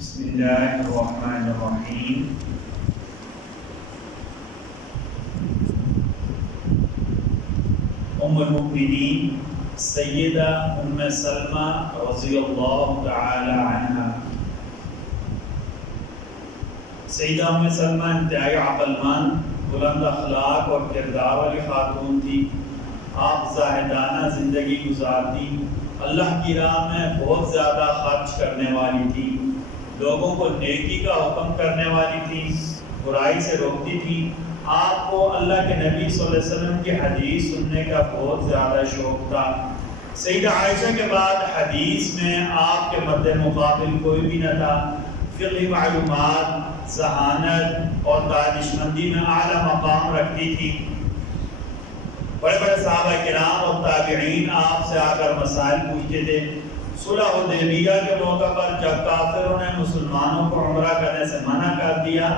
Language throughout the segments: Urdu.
بسم الله الرحمن الرحيم. ام المؤمنین سیدہ ام سلمہ رضی اللہ تعالی عنہ. سیدہ ام سلمہ انتہائی عقل مند، بلند اخلاق اور کردار والی خاتون تھی. آپ زاہدانہ زندگی گزارتی، اللہ کی راہ میں بہت زیادہ خرچ کرنے والی تھی، لوگوں کو نیکی کا حکم کرنے والی تھی، برائی سے روکتی تھی. آپ کو اللہ کے نبی صلی اللہ علیہ وسلم کی حدیث سننے کا بہت زیادہ شوق تھا. سیدہ عائشہ کے بعد حدیث میں آپ کے مد مقابل کوئی بھی نہ تھا. فقہی معلومات، ذہانت اور دانشمندی میں اعلیٰ مقام رکھتی تھی. بڑے بڑے صحابہ کرام اور تابعین آپ سے آ کر مسائل پوچھتے تھے. صلح حدیبیہ کے موقع پر جب کافروں نے مسلمانوں کو عمرہ کرنے سے منع کر دیا،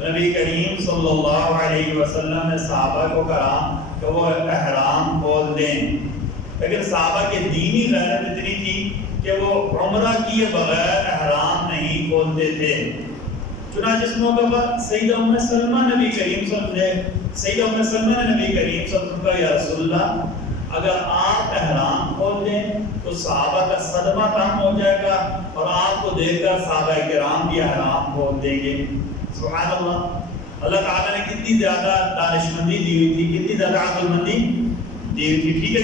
نبی کریم صلی اللہ علیہ وسلم نے صحابہ کو کہا کہ وہ احرام کھول دیں، لیکن صحابہ کی دینی غیرت اتنی تھی کہ وہ عمرہ کیے بغیر احرام نہیں کھولتے تھے. چنانچہ اس موقع پر سیدہ ام سلمہ نے نبی کریم صلی اللہ علیہ وسلم کا یا رسول اللہ، اگر آپ احرام کھول دیں تو صحابہ کا صدمہ کم ہو جائے گا اور آپ کو دیکھ کر صحابہ کرام بھی احرام کھول دیں گے. سبحان اللہ، اللہ تعالیٰ نے کتنی زیادہ دانشمندی دی ہوئی تھی، کتنی زیادہ عقل مندی دی ہوئی تھی. ٹھیک ہے،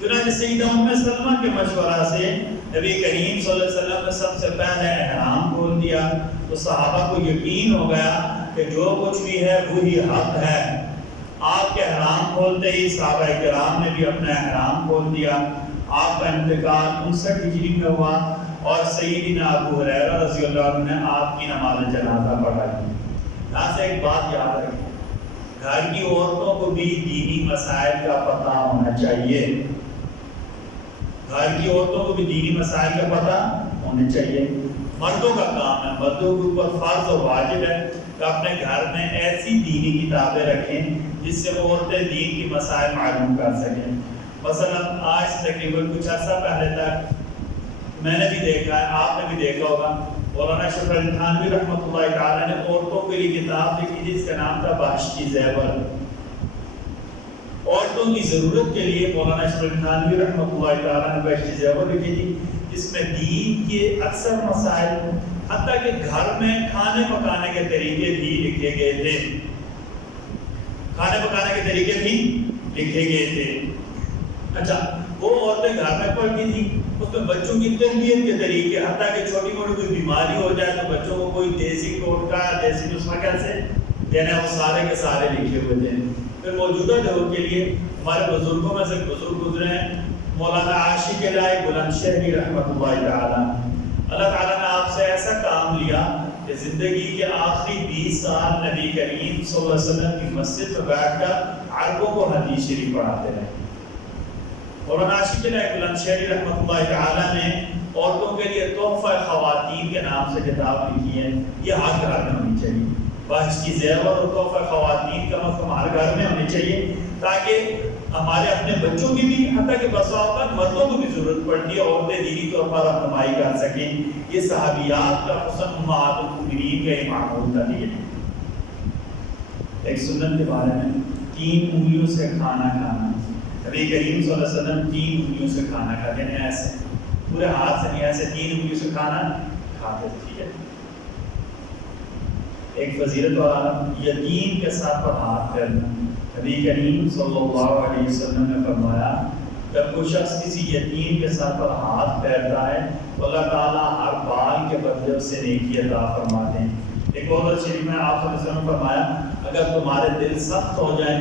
چنانچہ سیدہ ام سلمہ کے مشورہ سے نبی کریم صلی اللہ علیہ وسلم نے سب سے پہلے احرام کھول دیا تو صحابہ کو یقین ہو گیا کہ جو کچھ بھی ہے وہی حق ہے. آپ کے احرام کھولتے ہی صحابہ کرام نے بھی اپنا احرام کھول دیا. آپ کا انتقال 59 ہجری میں ہوا اور سیدنا ابو ہریرہ رضی اللہ عنہ نے آپ کی نماز جنازہ پڑھائی. یہاں سے ایک بات یاد رکھیں، گھر کی عورتوں کو بھی دینی مسائل کا پتہ ہونا چاہیے. گھر کی عورتوں کو بھی دینی مسائل کا پتہ ہونا چاہیے. مردوں کا کام ہے، مردوں کے اوپر فرض اور واجب ہے کہ اپنے گھر میں ایسی دینی کتابیں رکھیں جس سے عورتیں دین کی مسائل معلوم کر سکیں. مثلا آج تقریباً کچھ عرصہ پہلے تک میں نے بھی دیکھا ہے، آپ نے بھی دیکھا ہوگا، مولانا اشرف علی تھانوی رحمۃ اللہ تعالی نے عورتوں کے لیے کتاب لکھی جس کا نام تھا بہشتی زیور. عورتوں کی ضرورت کے لیے مولانا اشرف علی تھانوی رحمۃ اللہ تعالی نے بہشتی زیور لکھی تھی، جس میں دین کے اکثر مسائل، حتیٰ کہ گھر میں کھانے پکانے کے طریقے بھی لکھے گئے تھے. کھانے پکانے کے طریقے بھی لکھے گئے تھے. اچھا، وہ عورتیں گھر میں پڑھتی تھی، اس میں بچوں کی تربیت کے طریقے، حتیٰ کہ چھوٹی موٹی کوئی بیماری ہو جائے تو بچوں کو کوئی دیسی ٹوٹکا، دیسی نسخہ کیسے دینا، وہ سارے کے سارے لکھے ہوئے تھے. پھر موجودہ دور کے لیے ہمارے بزرگوں میں سے بزرگ گزرے ہیں، مولانا عاشق الہی بلند شہری رحمۃ اللہ تعالی. اللہ تعالیٰ نے آپ سے ایسا کام لیا کہ زندگی کے آخری 20 سال نبی کریم صلی اللہ علیہ وسلم کی مسجد میں بیٹھ کر عربوں کو حدیث شریف پڑھاتے رہے. مولانا عاشق الہی بلند شہری رحمۃ اللہ تعالی نے عورتوں کے لیے تحفہ خواتین کے نام سے کتاب لکھی ہے. یہ ہر گھر میں ہونی چاہیے. بہشتی زیور اور تحفہ خواتین کا مفہوم ہر گھر میں ہونے چاہیے، تاکہ ہمارے اپنے بچوں کی بھی، حتیٰ کہ بسا اوقات مردوں کو بھی ضرورت پڑتی ہے، عورتیں دینی طور پر رہنمائی کر سکیں. یہ صحابیات کا حسن امہات المؤمنین کا یہ معمول تھا. ایک سنت کے بارے میں، 3 انگلیوں سے کھانا کھانا. نبی کریم صلی اللہ علیہ وسلم 3 انگلیوں سے کھانا کھاتے ہیں، ایسے پورے ہاتھ سے نہیں، ایسے 3 انگلیوں سے کھانا کھاتے تھے. ٹھیک ہے، ایک فضیلت اور یتیم کے ساتھ پر ہاتھ پھیرنا. نبی کریم صلی اللہ علیہ وسلم نے فرمایا جب کوئی شخص کسی یتیم کے ساتھ پر ہاتھ پھیرتا ہے تو اللہ تعالیٰ ہر بال کے بدلے اس سے نیکی عطا فرماتے ہیں. ایک اور شریف میں آپ صلی اللہ علیہ وسلم نے فرمایا اگر تمہارے دل سخت ہو جائیں،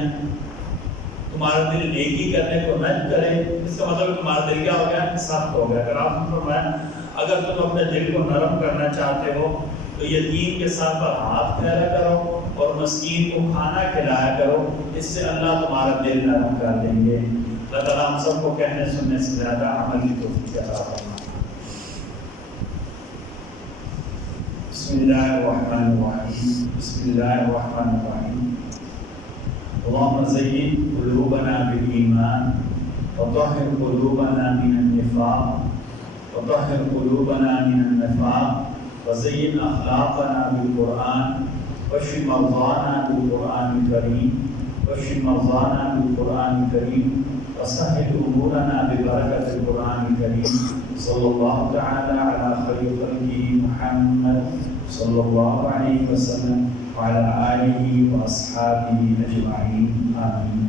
تمہارا دل نیکی کرنے کو نہ کرے، اس کا مطلب تمہارا دل کیا ہو گیا؟ سخت ہو گیا. اگر آپ نے فرمایا اگر تم اپنے دل کو نرم کرنا چاہتے ہو تو یتیم کے ساتھ پر ہاتھ پھیرا کرو اور مسکین کو کھانا کھلایا کرو، اس سے اللہ تمہارا دل نرم کر دیں گے. اللہ تعالیٰ ہم سب کو کہنے سننے سے زیادہ عمل کی توفیق عطا فرمائے. بسم اللہ الرحمن الرحیم. بسم اللہ الرحمن الرحیم. اللهم زين قلوبنا بالإيمان وطهر قلوبنا من النفاق وطهر قلوبنا من النفاق وزين أخلاقنا بالقرآن واشف مرضانا بالقرآن الكريم واشف مرضانا بالقرآن الكريم وسهل أمورنا ببركة القرآن الكريم صلى الله تعالى على خير خلقه محمد صلى الله عليه وسلم وعلى آله وأصحابه أجمعين آمين.